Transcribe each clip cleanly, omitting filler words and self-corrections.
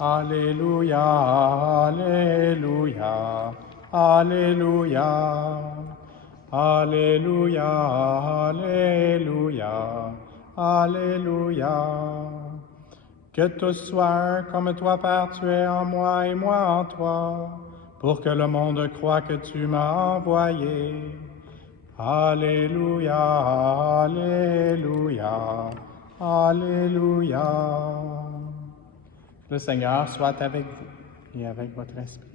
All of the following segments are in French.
Alléluia, Alléluia, Alléluia, Alléluia, Alléluia, Alléluia. Que tous soient un comme toi, Père, tu es en moi et moi en toi, pour que le monde croie que tu m'as envoyé. Alléluia, Alléluia, Alléluia. Le Seigneur soit avec vous et avec votre esprit.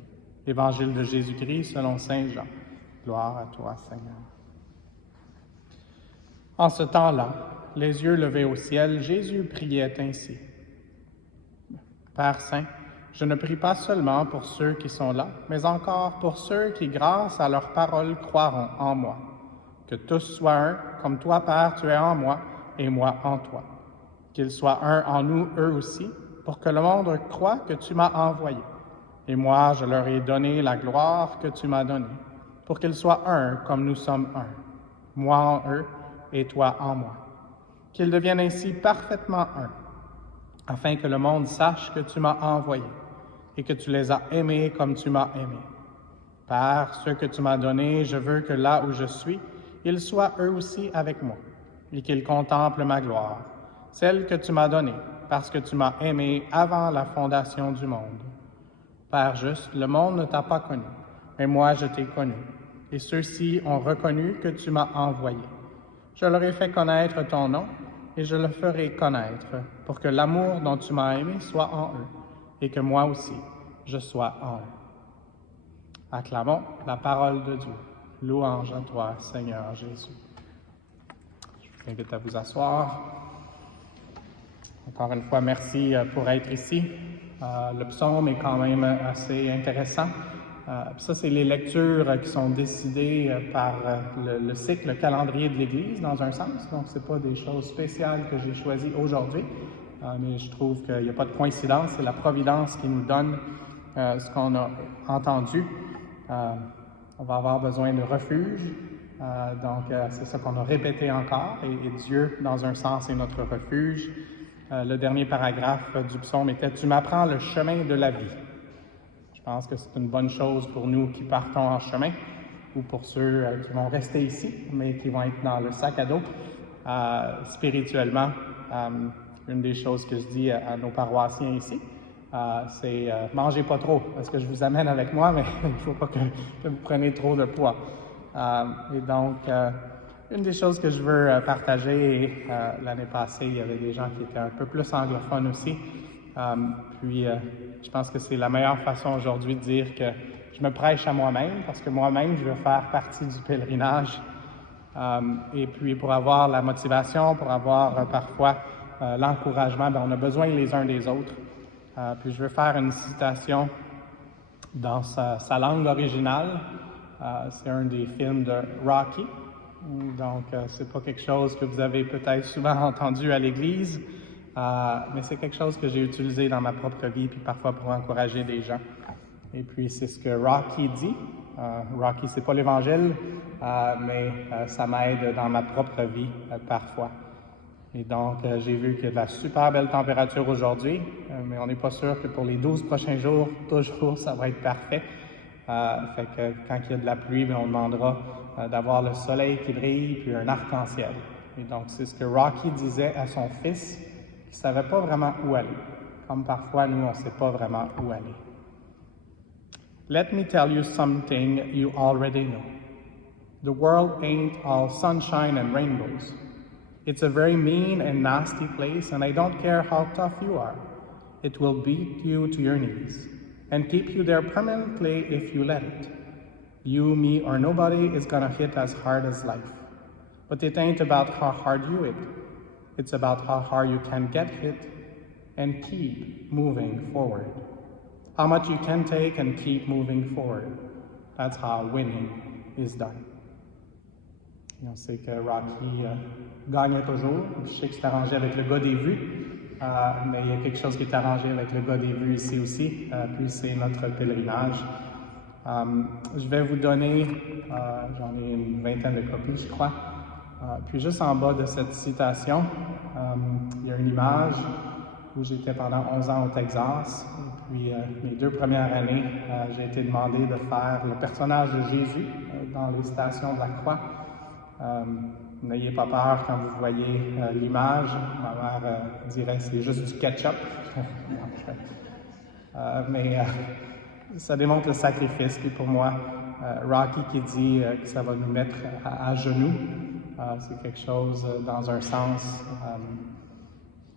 Évangile de Jésus-Christ selon Saint Jean. Gloire à toi, Seigneur. En ce temps-là, les yeux levés au ciel, Jésus priait ainsi. Père Saint, je ne prie pas seulement pour ceux qui sont là, mais encore pour ceux qui, grâce à leur parole, croiront en moi. Que tous soient un, comme toi, Père, tu es en moi et moi en toi. Qu'ils soient un en nous, eux aussi, pour que le monde croie que tu m'as envoyé. Et moi, je leur ai donné la gloire que tu m'as donnée, pour qu'ils soient un comme nous sommes un, moi en eux et toi en moi. Qu'ils deviennent ainsi parfaitement un, afin que le monde sache que tu m'as envoyé et que tu les as aimés comme tu m'as aimé. Père, ceux que tu m'as donnés, je veux que là où je suis, ils soient eux aussi avec moi, et qu'ils contemplent ma gloire, celle que tu m'as donnée, parce que tu m'as aimé avant la fondation du monde. Père juste, le monde ne t'a pas connu, mais moi je t'ai connu, et ceux-ci ont reconnu que tu m'as envoyé. Je leur ai fait connaître ton nom, et je le ferai connaître, pour que l'amour dont tu m'as aimé soit en eux, et que moi aussi, je sois en eux. Acclamons la parole de Dieu. Louange à toi, Seigneur Jésus. Je vous invite à vous asseoir. Encore une fois, merci pour être ici. Le psaume est quand même assez intéressant. Ça, c'est les lectures qui sont décidées par le cycle, le calendrier de l'Église, dans un sens. Donc, ce n'est pas des choses spéciales que j'ai choisies aujourd'hui, mais je trouve qu'il n'y a pas de coïncidence. C'est la providence qui nous donne ce qu'on a entendu. On va avoir besoin de refuge. Donc, c'est ça qu'on a répété encore. Et Dieu, dans un sens, est notre refuge. Le dernier paragraphe du psaume était « Tu m'apprends le chemin de la vie ». Je pense que c'est une bonne chose pour nous qui partons en chemin ou pour ceux qui vont rester ici, mais qui vont être dans le sac à dos. Spirituellement, une des choses que je dis à nos paroissiens ici, c'est mangez pas trop, parce que je vous amène avec moi, mais il ne faut pas que vous preniez trop de poids. Et donc, une des choses que je veux partager, l'année passée, il y avait des gens qui étaient un peu plus anglophones aussi. Puis, je pense que c'est la meilleure façon aujourd'hui de dire que je me prêche à moi-même, parce que moi-même, je veux faire partie du pèlerinage. Et puis, pour avoir la motivation, pour avoir parfois l'encouragement, on a besoin les uns des autres. Puis, je veux faire une citation dans sa langue originale. C'est un des films de Rocky. Donc, c'est pas quelque chose que vous avez peut-être souvent entendu à l'Église, mais c'est quelque chose que j'ai utilisé dans ma propre vie, puis parfois pour encourager des gens. Et puis, c'est ce que Rocky dit. Rocky, c'est pas l'Évangile, mais ça m'aide dans ma propre vie parfois. Et donc, j'ai vu qu'il y a de la super belle température aujourd'hui, mais on n'est pas sûr que pour les 12 prochains jours, toujours, ça va être parfait. Fait que quand il y a de la pluie, on demandera d'avoir le soleil qui brille puis un arc-en-ciel. Et donc, c'est ce que Rocky disait à son fils, qui ne savait pas vraiment où aller. Comme parfois, nous, on ne sait pas vraiment où aller. Let me tell you something you already know. The world ain't all sunshine and rainbows. It's a very mean and nasty place, and I don't care how tough you are. It will beat you to your knees and keep you there permanently if you let it. You, me, or nobody is gonna hit as hard as life. But it ain't about how hard you hit. It's about how hard you can get hit and keep moving forward. How much you can take and keep moving forward. That's how winning is done. Et on sait que Rocky gagnait toujours. Je sais que c'est arrangé avec le gars des vues, mais il y a quelque chose qui est arrangé avec le gars des vues ici aussi, puis c'est notre pèlerinage. Je vais vous donner, j'en ai une vingtaine de copies, je crois. Puis juste en bas de cette citation, il y a une image où j'étais pendant 11 ans au Texas. Et puis, mes 2 premières années, j'ai été demandé de faire le personnage de Jésus dans les stations de la croix. N'ayez pas peur quand vous voyez l'image. Ma mère dirait que c'est juste du ketchup. Mais ça démontre le sacrifice. Puis pour moi, Rocky qui dit que ça va nous mettre à genoux, c'est quelque chose dans un sens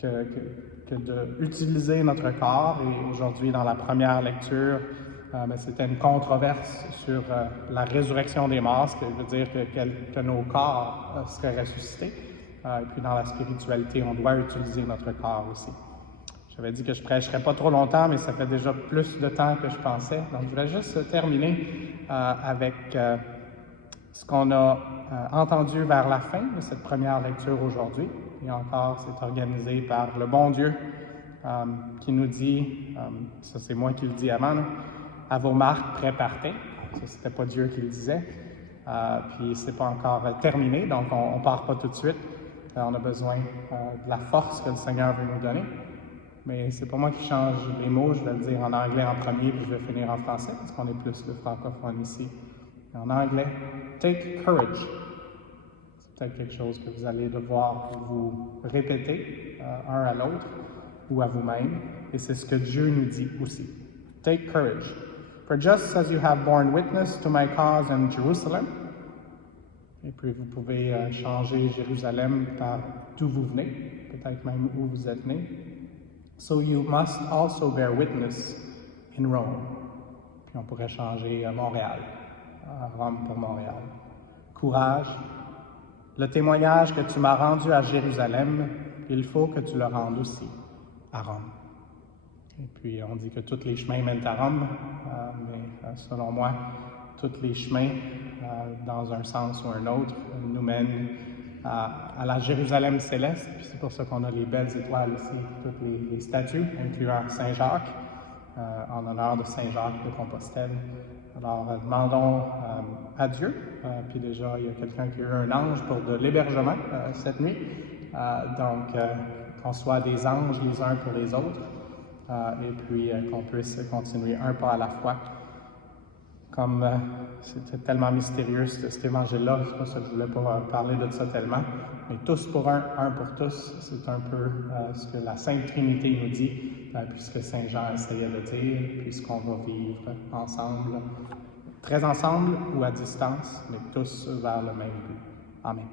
que d'utiliser notre corps. Et aujourd'hui, dans la première lecture, c'était une controverse sur la résurrection des morts, ce qui veut dire que nos corps seraient ressuscités. Et puis dans la spiritualité, on doit utiliser notre corps aussi. J'avais dit que je ne prêcherais pas trop longtemps, mais ça fait déjà plus de temps que je pensais. Donc je voulais juste terminer avec ce qu'on a entendu vers la fin de cette première lecture aujourd'hui. Et encore, c'est organisé par le bon Dieu qui nous dit, ça c'est moi qui le dis avant, là, à vos marques, prêts, partez. Ça, c'était pas Dieu qui le disait. Puis c'est pas encore terminé, donc on part pas tout de suite. On a besoin de la force que le Seigneur veut nous donner. Mais c'est pas moi qui change les mots, je vais le dire en anglais en premier, puis je vais finir en français, parce qu'on est plus de francophones ici. En anglais, take courage. C'est peut-être quelque chose que vous allez devoir vous répéter un à l'autre ou à vous-même, et c'est ce que Dieu nous dit aussi. Take courage. For just as you have borne witness to my cause in Jerusalem, et puis vous pouvez changer Jérusalem par d'où vous venez, peut-être même où vous êtes né. So you must also bear witness in Rome. Puis on pourrait changer Montréal, Rome pour Montréal. Courage. Le témoignage que tu m'as rendu à Jérusalem, il faut que tu le rendes aussi à Rome. Et puis on dit que tous les chemins mènent à Rome, mais selon moi, tous les chemins, dans un sens ou un autre, nous mènent à la Jérusalem céleste. Puis c'est pour ça qu'on a les belles étoiles ici, toutes les statues, incluant Saint-Jacques, en honneur de Saint-Jacques de Compostelle. Alors, demandons à Dieu. Puis déjà, il y a quelqu'un qui a eu un ange pour de l'hébergement cette nuit. Donc, qu'on soit des anges les uns pour les autres. Et puis qu'on puisse continuer un pas à la fois. Comme c'était tellement mystérieux cet évangile-là, c'est pas ça que je voulais pas parler de ça tellement, mais tous pour un pour tous, c'est un peu ce que la Sainte Trinité nous dit, puis ce que Saint Jean essayait de dire, puis ce qu'on va vivre ensemble, très ensemble ou à distance, mais tous vers le même but. Amen.